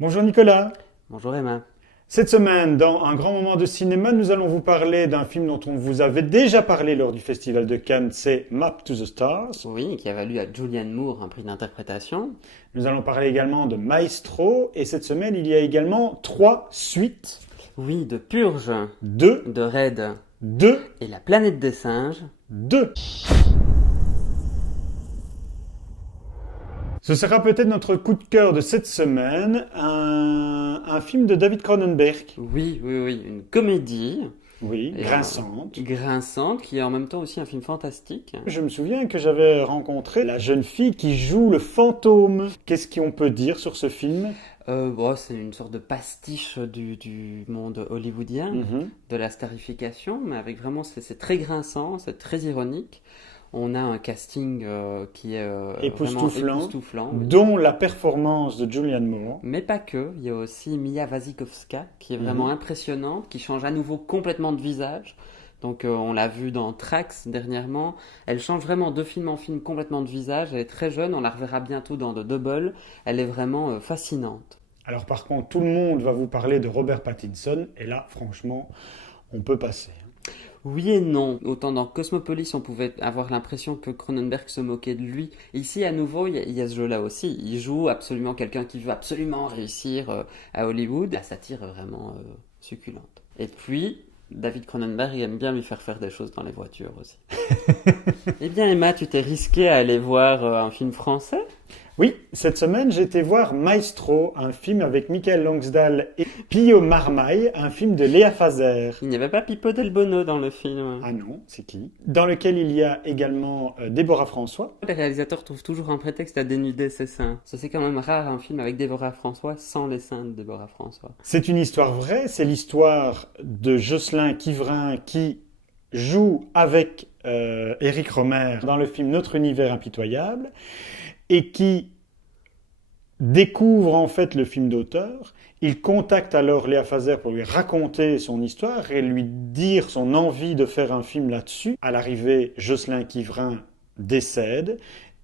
Bonjour Nicolas. Bonjour Emma. Cette semaine, dans un grand moment de cinéma, nous allons vous parler d'un film dont on vous avait déjà parlé lors du Festival de Cannes, c'est Map to the Stars. Oui, qui a valu à Julianne Moore un prix d'interprétation. Nous allons parler également de Maestro, et cette semaine, il y a également trois suites Oui, de Purge, de, de Red de, et La planète des singes. de. Ce sera peut-être notre coup de cœur de cette semaine, un film de David Cronenberg. Oui, oui, oui, une comédie Oui, et grinçante. grinçante qui est en même temps aussi un film fantastique. Je me souviens que j'avais rencontré la jeune fille qui joue le fantôme. Qu'est-ce qu'on peut dire sur ce film? Bon, c'est une sorte de pastiche du monde hollywoodien, Mhm. de la starification, mais avec vraiment, c'est très grinçant, c'est très ironique. On a un casting qui est vraiment Époustouflant, époustouflant, oui. dont la performance de Julianne Moore. Mais pas que, il y a aussi Mia Wasikowska qui est vraiment Mhm. impressionnante, qui change à nouveau complètement de visage. Donc on l'a vu dans Trax dernièrement, elle change vraiment de film en film complètement de visage, elle est très jeune, on la reverra bientôt dans The Double, elle est vraiment fascinante. Alors par contre, tout le monde va vous parler de Robert Pattinson, et là, franchement, on peut passer. Oui et non, autant dans Cosmopolis on pouvait avoir l'impression que Cronenberg se moquait de lui. Ici à nouveau il y a ce jeu-là aussi, il joue absolument quelqu'un qui veut absolument réussir à Hollywood, la satire est vraiment succulente. Et puis David Cronenberg il aime bien lui faire des choses dans les voitures aussi. Eh bien Emma, tu t'es risqué à aller voir un film français? Oui, cette semaine, j'ai été voir Maestro, un film avec Michael Longsdale et Pio Marmaille, un film de Léa Fazer. Il n'y avait pas Pippo Del Bono dans le film. Ah non, c'est qui? Dans lequel il y a également Déborah François. Les réalisateurs trouvent toujours un prétexte à dénuder ses seins. Ça c'est quand même rare un film avec Déborah François sans les seins de Déborah François. C'est une histoire vraie, c'est l'histoire de Jocelyn Quivrin qui joue avec Éric Rohmer dans le film Notre univers impitoyable et qui découvre en fait le film d'auteur. Il contacte alors Léa Fazer pour lui raconter son histoire et lui dire son envie de faire un film là-dessus. À l'arrivée, Jocelyn Quivrin décède.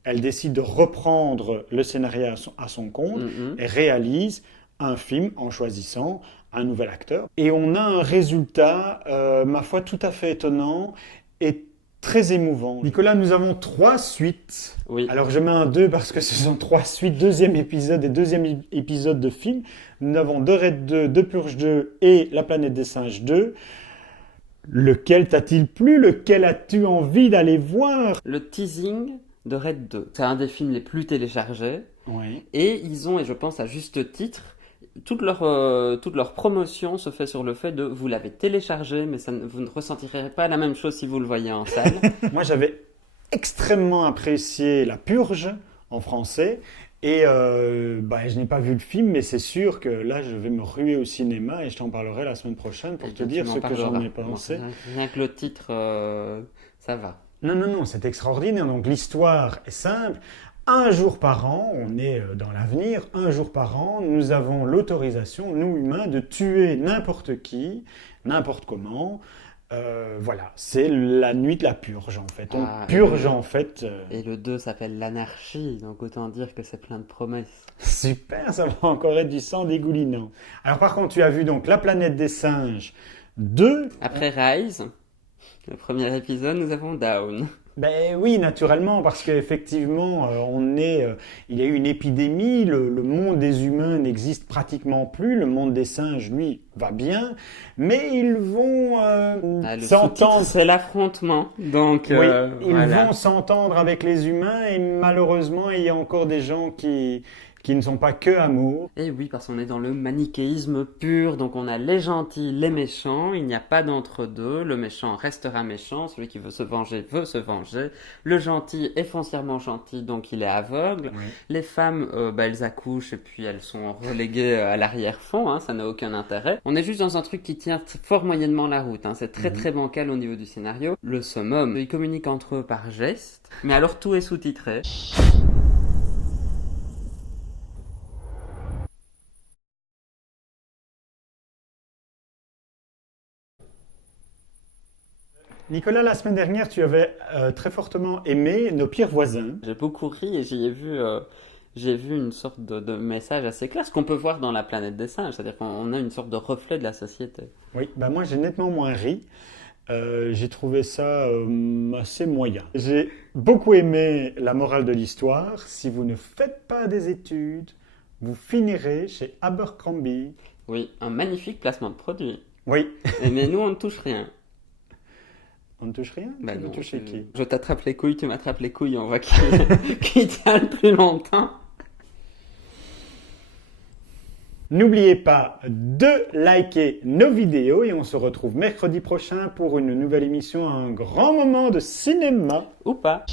Elle décide de reprendre le scénario à son compte Mhm. et réalise un film en choisissant un nouvel acteur. Et on a un résultat, ma foi, tout à fait étonnant et très émouvant. Nicolas, nous avons trois suites. Oui. Alors je mets un 2 parce que ce sont trois suites, deuxième épisode et deuxième épisode de film. Nous avons De Raid 2, De Purge 2 et La planète des singes 2. Lequel t'a-t-il plu? Lequel as-tu envie d'aller voir? Le teasing de Red 2. C'est un des films les plus téléchargés. Oui. Et ils ont, et je pense à juste titre, toute leur promotion se fait sur le fait de vous l'avez téléchargé, mais vous ne ressentirez pas la même chose si vous le voyez en salle. Moi j'avais extrêmement apprécié La Purge en français. Et je n'ai pas vu le film, mais c'est sûr que là, je vais me ruer au cinéma et je t'en parlerai la semaine prochaine pour Et te que tu dire m'en ce que j'en parleras. ai Bon, pensé. rien que le titre, ça va. Non, non, non, c'est extraordinaire. Donc l'histoire est simple. Un jour par an, on est dans l'avenir, un jour par an, nous avons l'autorisation, nous humains, de tuer n'importe qui, n'importe comment. Voilà, c'est la nuit de la purge en fait. On Ah, purge en fait. et le 2 s'appelle l'anarchie, donc autant dire que c'est plein de promesses. Super, ça va encore être du sang dégoulinant. Alors par contre, tu as vu donc La planète des singes 2. Après Rise, le premier épisode, nous avons Down. Ben oui, naturellement, parce qu'effectivement, il y a eu une épidémie, le monde des humains n'existe pratiquement plus, le monde des singes, lui, va bien, mais ils vont Ah, le sous-titre, s'entendre. c'est l'affrontement, donc Oui, ils voilà. vont s'entendre avec les humains, et malheureusement, il y a encore des gens qui ne sont pas que amour. Et oui, parce qu'on est dans le manichéisme pur, donc on a les gentils, les méchants, il n'y a pas d'entre-deux, le méchant restera méchant, celui qui veut se venger, le gentil est foncièrement gentil, donc il est aveugle, Oui. les femmes, elles accouchent et puis elles sont reléguées à l'arrière-fond, hein, ça n'a aucun intérêt. On est juste dans un truc qui tient fort moyennement la route, hein, c'est très Mhm. très bancal au niveau du scénario. Le summum, ils communiquent entre eux par gestes, mais alors tout est sous-titré. Nicolas, la semaine dernière, tu avais très fortement aimé Nos pires voisins. J'ai beaucoup ri et j'y ai vu j'ai vu une sorte de message assez clair, ce qu'on peut voir dans La planète des singes, c'est-à-dire qu'on a une sorte de reflet de la société. Oui, bah moi j'ai nettement moins ri. J'ai trouvé ça assez moyen. J'ai beaucoup aimé la morale de l'histoire. Si vous ne faites pas des études, vous finirez chez Abercrombie. Oui, un magnifique placement de produit. Oui. Mais nous, on ne touche rien. On ne touche rien? Bah Tu veux non, toucher qui? je t'attrape les couilles, tu m'attrapes les couilles, on voit qui tient le plus longtemps. N'oubliez pas de liker nos vidéos et on se retrouve mercredi prochain pour une nouvelle émission, un grand moment de cinéma. Ou pas.